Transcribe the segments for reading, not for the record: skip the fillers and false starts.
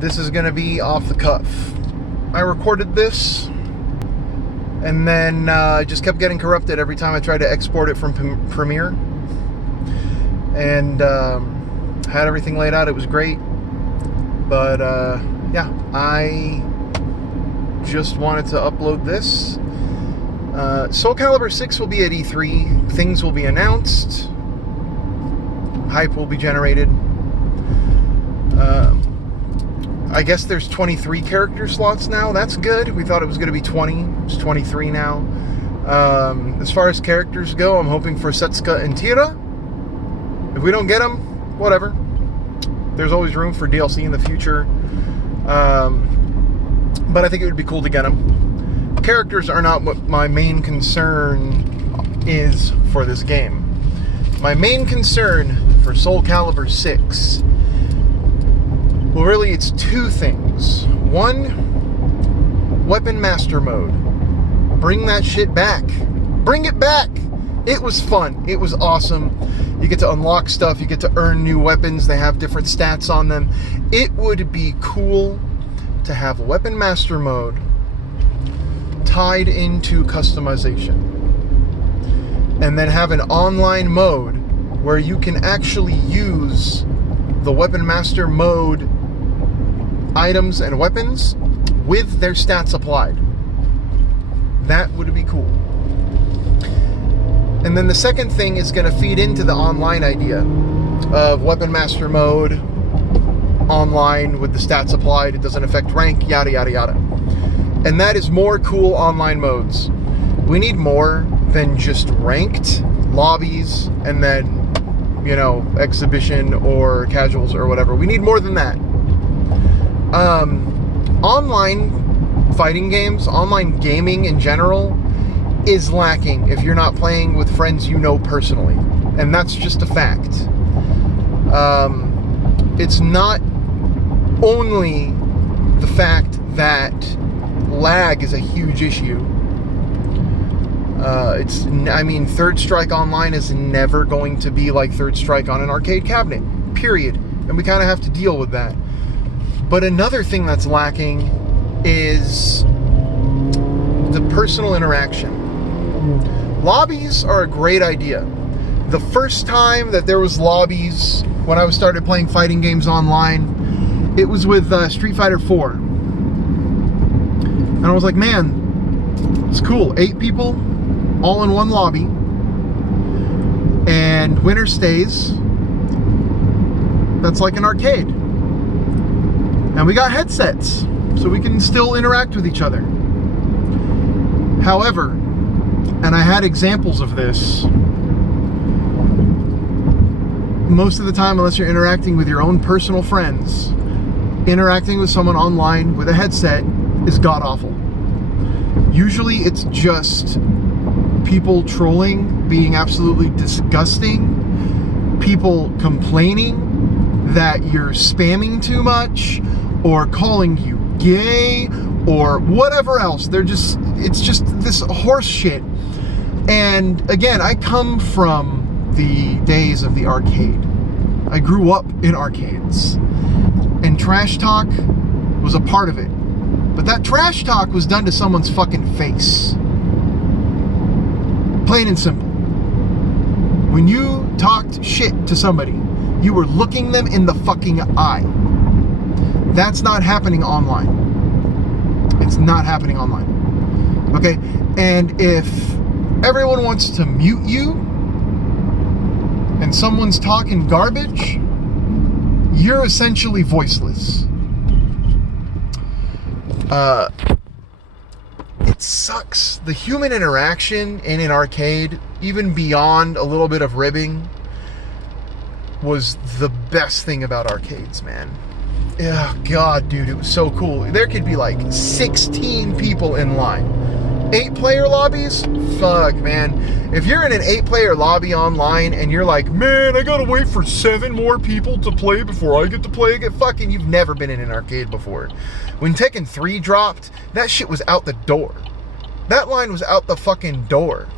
This is going to be off the cuff. I recorded this, and then just kept getting corrupted every time I tried to export it from Premiere. And had everything laid out. It was great. But yeah, I just wanted to upload this. Soul Calibur 6 will be at E3. Things will be announced. Hype will be generated. I guess there's 23 character slots now. That's good. We thought it was going to be 20. It's 23 now. As far as characters go, I'm hoping for Setsuka and Tira. If we don't get them, whatever. There's always room for DLC in the future. But I think it would be cool to get them. Characters are not what my main concern is for this game. My main concern for Soul Calibur 6, well, really, it's two things. One, Weapon Master Mode. Bring that shit back. Bring it back! It was fun. It was awesome. You get to unlock stuff. You get to earn new weapons. They have different stats on them. It would be cool to have Weapon Master Mode tied into customization. And then have an online mode where you can actually use the Weapon Master Mode items and weapons with their stats applied. That would be cool. And then the second thing is going to feed into the online idea of Weapon Master Mode online with the stats applied. It doesn't affect rank, yada, yada, yada. And that is more cool online modes. We need more than just ranked lobbies and then, you know, exhibition or casuals or whatever. We need more than that. Online fighting games, online gaming in general, is lacking if you're not playing with friends you know personally. And that's just a fact. It's not only the fact that lag is a huge issue. Third Strike Online is never going to be like Third Strike on an arcade cabinet, period. And we kind of have to deal with that. But another thing that's lacking is the personal interaction. Lobbies are a great idea. The first time that there was lobbies when I started playing fighting games online, it was with Street Fighter 4. And I was like, man, it's cool. 8 people, all in one lobby. And winner stays. That's like an arcade. And we got headsets, so we can still interact with each other. However, and I had examples of this, most of the time, unless you're interacting with your own personal friends, interacting with someone online with a headset is god-awful. Usually it's just people trolling, being absolutely disgusting, people complaining that you're spamming too much, or calling you gay, or whatever else. It's just this horse shit. And again, I come from the days of the arcade. I grew up in arcades. And trash talk was a part of it. But that trash talk was done to someone's fucking face. Plain and simple. When you talked shit to somebody, you were looking them in the fucking eye. That's not happening online. It's not happening online. Okay? And if everyone wants to mute you and someone's talking garbage, you're essentially voiceless. It sucks. The human interaction in an arcade, even beyond a little bit of ribbing, was the best thing about arcades, man. Oh, God, dude, it was so cool. There could be like 16 people in line. 8-player lobbies? Fuck, man. If you're in an 8-player lobby online and you're like, man, I gotta wait for 7 more people to play before I get to play again, fucking, you've never been in an arcade before. When Tekken 3 dropped, that shit was out the door. That line was out the fucking door.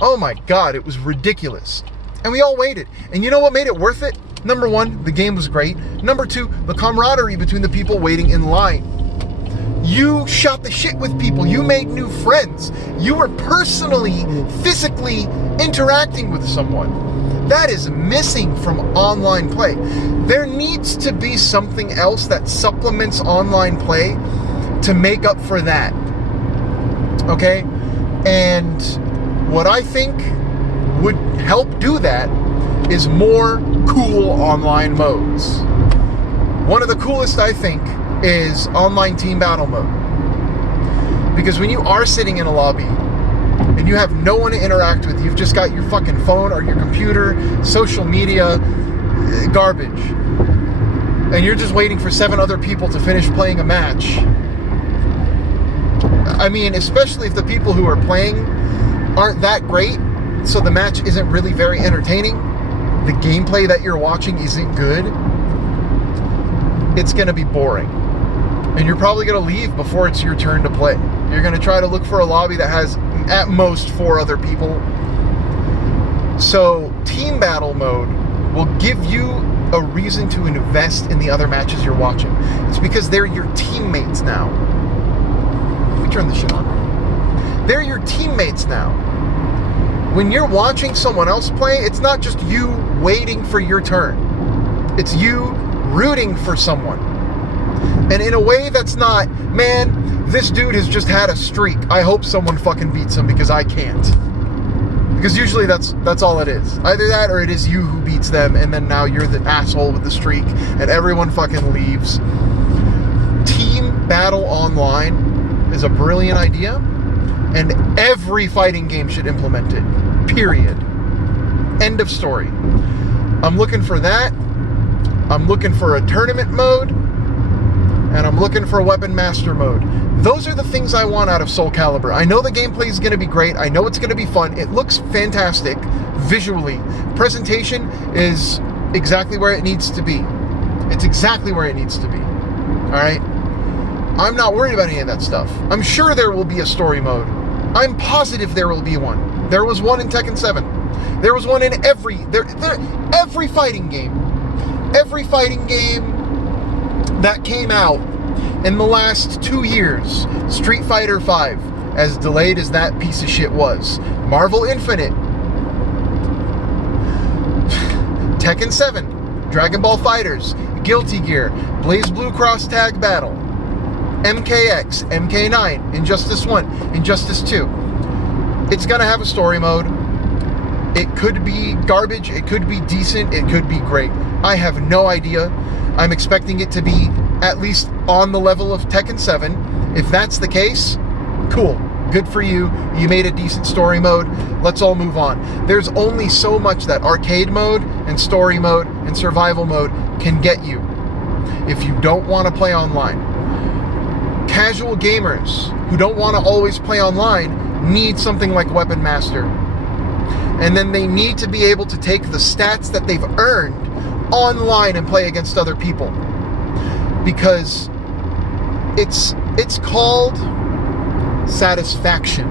Oh my God, it was ridiculous. And we all waited. And you know what made it worth it? Number one, the game was great. Number two, the camaraderie between the people waiting in line. You shot the shit with people. You made new friends. You were personally, physically interacting with someone. That is missing from online play. There needs to be something else that supplements online play to make up for that. Okay? And what I think would help do that is more cool online modes. One of the coolest, I think, is online team battle mode. Because when you are sitting in a lobby and you have no one to interact with, you've just got your fucking phone or your computer, social media, garbage, and you're just waiting for 7 other people to finish playing a match. I mean, especially if the people who are playing aren't that great, so the match isn't really very entertaining, the gameplay that you're watching isn't good, it's going to be boring. And you're probably going to leave before it's your turn to play. You're going to try to look for a lobby that has at most 4 other people. So team battle mode will give you a reason to invest in the other matches you're watching. It's because they're your teammates now. Let me turn this shit on. They're your teammates now. When you're watching someone else play, it's not just you waiting for your turn. It's you rooting for someone. And in a way that's not, man, this dude has just had a streak. I hope someone fucking beats him because I can't. Because usually that's all it is. Either that or it is you who beats them and then now you're the asshole with the streak and everyone fucking leaves. Team battle online is a brilliant idea and every fighting game should implement it. Period. End of story. I'm looking for that. I'm looking for a tournament mode. And I'm looking for a Weapon Master mode. Those are the things I want out of Soul Calibur. I know the gameplay is going to be great. I know it's going to be fun. It looks fantastic visually. Presentation is exactly where it needs to be. It's exactly where it needs to be. Alright? I'm not worried about any of that stuff. I'm sure there will be a story mode. I'm positive there will be one. There was one in Tekken 7. There was one in every fighting game. Every fighting game that came out in the last 2 years. Street Fighter V, as delayed as that piece of shit was. Marvel Infinite. Tekken 7. Dragon Ball FighterZ. Guilty Gear. BlazBlue Cross Tag Battle. MKX. MK9. Injustice 1. Injustice 2. It's gonna have a story mode. It could be garbage. It could be decent. It could be great. I have no idea. I'm expecting it to be at least on the level of Tekken 7. If that's the case, cool. Good for you. You made a decent story mode. Let's all move on. There's only so much that arcade mode and story mode and survival mode can get you if you don't want to play online. Casual gamers who don't want to always play online need something like Weapon Master. And then they need to be able to take the stats that they've earned online and play against other people, because it's called satisfaction.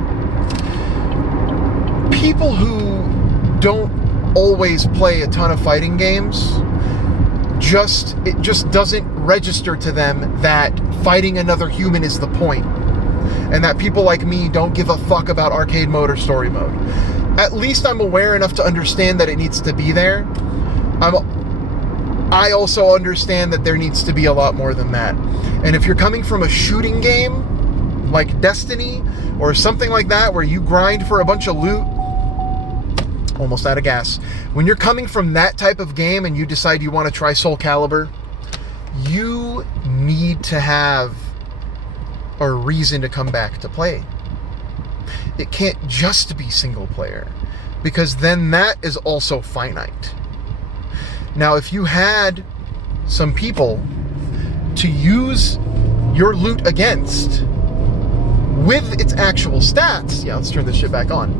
People who don't always play a ton of fighting games, it just doesn't register to them that fighting another human is the point, and that people like me don't give a fuck about arcade mode or story mode. At least I'm aware enough to understand that it needs to be there. I also understand that there needs to be a lot more than that. And if you're coming from a shooting game, like Destiny, or something like that, where you grind for a bunch of loot, almost out of gas. When you're coming from that type of game and you decide you want to try Soul Calibur, you need to have a reason to come back to play. It can't just be single player, because then that is also finite. Now, if you had some people to use your loot against with its actual stats, yeah, let's turn this shit back on,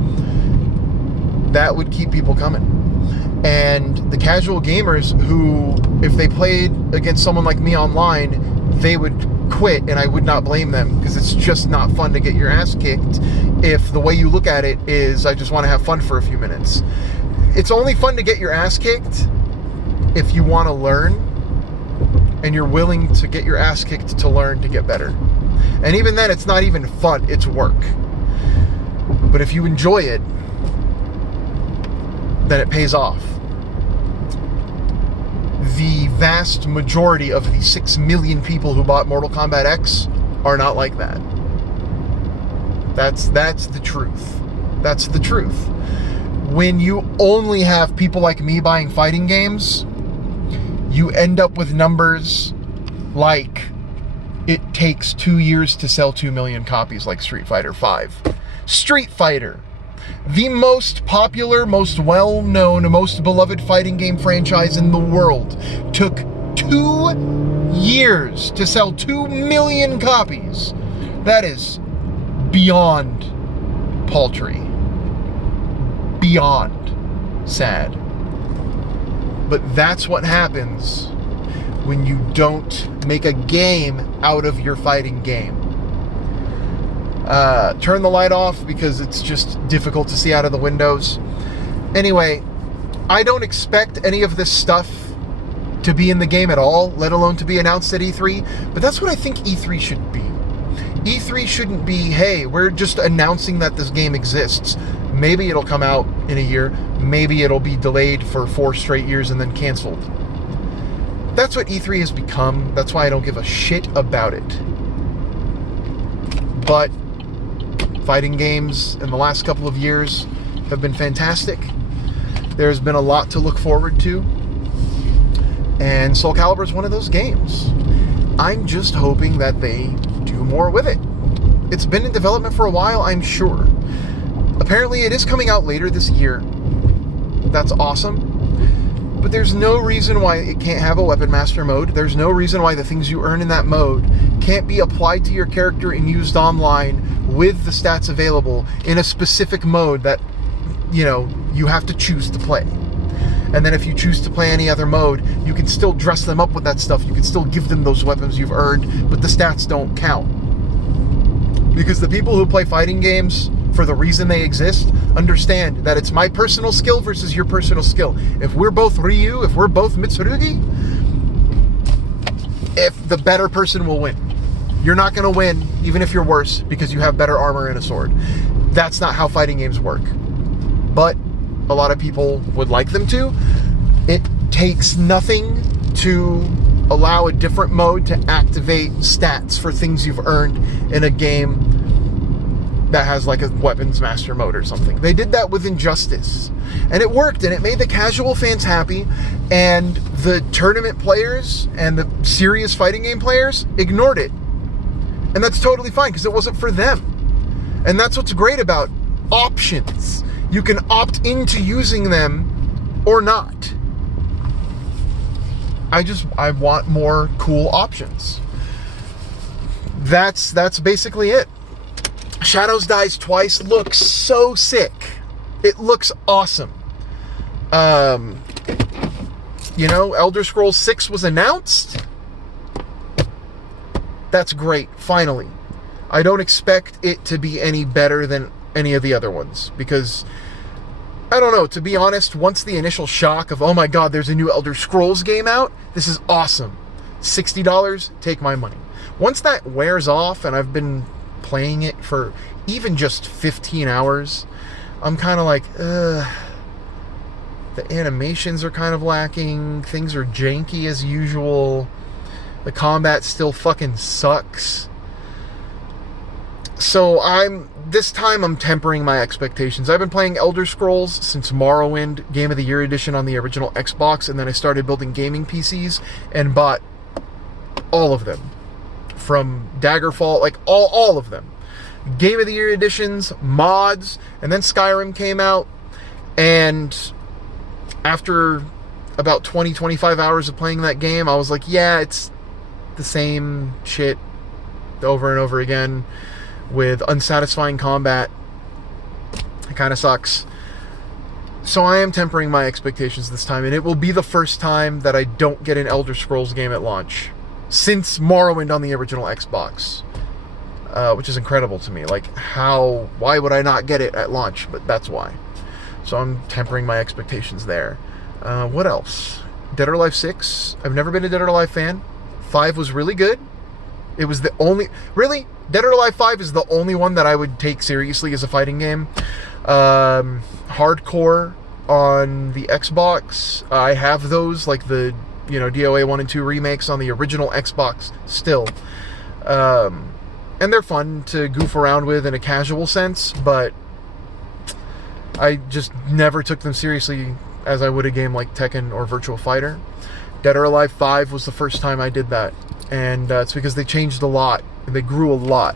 that would keep people coming. And the casual gamers who, if they played against someone like me online, they would quit, and I would not blame them, because it's just not fun to get your ass kicked if the way you look at it is, I just want to have fun for a few minutes. It's only fun to get your ass kicked if you want to learn and you're willing to get your ass kicked to learn to get better. And even then, it's not even fun, it's work. But if you enjoy it, then it pays off. The vast majority of the 6 million people who bought Mortal Kombat X are not like that. That's the truth. That's the truth. When you only have people like me buying fighting games, you end up with numbers like it takes 2 years to sell 2 million copies like Street Fighter V. Street Fighter, the most popular, most well-known, most beloved fighting game franchise in the world, took 2 years to sell 2 million copies. That is beyond paltry. Beyond sad. But that's what happens when you don't make a game out of your fighting game. Turn the light off because it's just difficult to see out of the windows. Anyway, I don't expect any of this stuff to be in the game at all, let alone to be announced at E3, but that's what I think E3 should be. E3 shouldn't be, hey, we're just announcing that this game exists. Maybe it'll come out in a year, maybe it'll be delayed for 4 straight years and then canceled. That's what E3 has become. That's why I don't give a shit about it. But fighting games in the last couple of years have been fantastic. There's been a lot to look forward to. And Soul Calibur is one of those games. I'm just hoping that they do more with it. It's been in development for a while, I'm sure. Apparently it is coming out later this year. That's awesome. But there's no reason why it can't have a Weapon Master mode. There's no reason why the things you earn in that mode can't be applied to your character and used online with the stats available in a specific mode that, you know, you have to choose to play. And then if you choose to play any other mode, you can still dress them up with that stuff. You can still give them those weapons you've earned, but the stats don't count. Because the people who play fighting games, for the reason they exist, understand that it's my personal skill versus your personal skill. If we're both Ryu, if we're both Mitsurugi, if the better person will win. You're not going to win, even if you're worse, because you have better armor and a sword. That's not how fighting games work. But a lot of people would like them to. It takes nothing to allow a different mode to activate stats for things you've earned in a game that has like a weapons master mode or something. They did that with Injustice, and it worked, and it made the casual fans happy, and the tournament players and the serious fighting game players ignored it. And that's totally fine, because it wasn't for them. And that's what's great about options. You can opt into using them or not. I want more cool options. That's basically it. Shadows Dies Twice looks so sick. It looks awesome. You know, Elder Scrolls 6 was announced. That's great, finally. I don't expect it to be any better than any of the other ones, because, I don't know, to be honest, once the initial shock of, oh my god, there's a new Elder Scrolls game out, this is awesome. $60, take my money. Once that wears off, and I've been playing it for even just 15 hours, I'm kind of like, ugh. The animations are kind of lacking, things are janky as usual, the combat still fucking sucks. So this time I'm tempering my expectations. I've been playing Elder Scrolls since Morrowind Game of the Year Edition on the original Xbox, and then I started building gaming PCs and bought all of them. From Daggerfall, like all of them. Game of the Year editions, mods, and then Skyrim came out, and after about 20-25 hours of playing that game, I was like, yeah, it's the same shit over and over again with unsatisfying combat. It kind of sucks. So I am tempering my expectations this time, and it will be the first time that I don't get an Elder Scrolls game at launch since Morrowind on the original Xbox, which is incredible to me. Like, why would I not get it at launch? But that's why. So I'm tempering my expectations there. What else? Dead or Alive 6, I've never been a Dead or Alive fan. 5 was really good. It was the only... Really? Dead or Alive 5 is the only one that I would take seriously as a fighting game. Hardcore on the Xbox. I have those, like the, DOA 1 and 2 remakes on the original Xbox still. And they're fun to goof around with in a casual sense, but I just never took them seriously as I would a game like Tekken or Virtua Fighter. Dead or Alive 5 was the first time I did that, and it's because they changed a lot, and they grew a lot.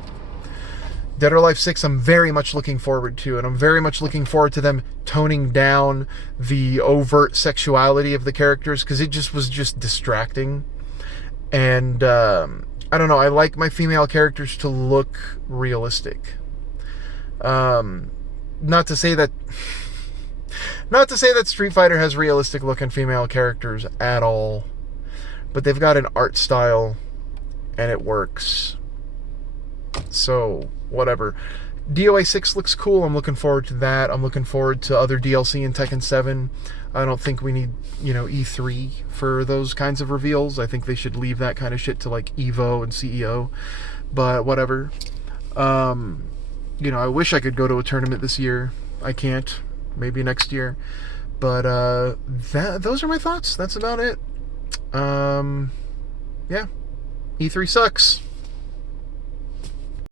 Dead or Alive 6 I'm very much looking forward to, and I'm very much looking forward to them toning down the overt sexuality of the characters, because it was just distracting. And I don't know, I like my female characters to look realistic. Not to say that Street Fighter has realistic looking female characters at all, but they've got an art style and it works. So, whatever. DOA 6 looks cool. I'm looking forward to that. I'm looking forward to other DLC in Tekken 7. I don't think we need, E3 for those kinds of reveals. I think they should leave that kind of shit to like EVO and CEO. But whatever. I wish I could go to a tournament this year. I can't. Maybe next year. But those are my thoughts. That's about it. Yeah. E3 sucks.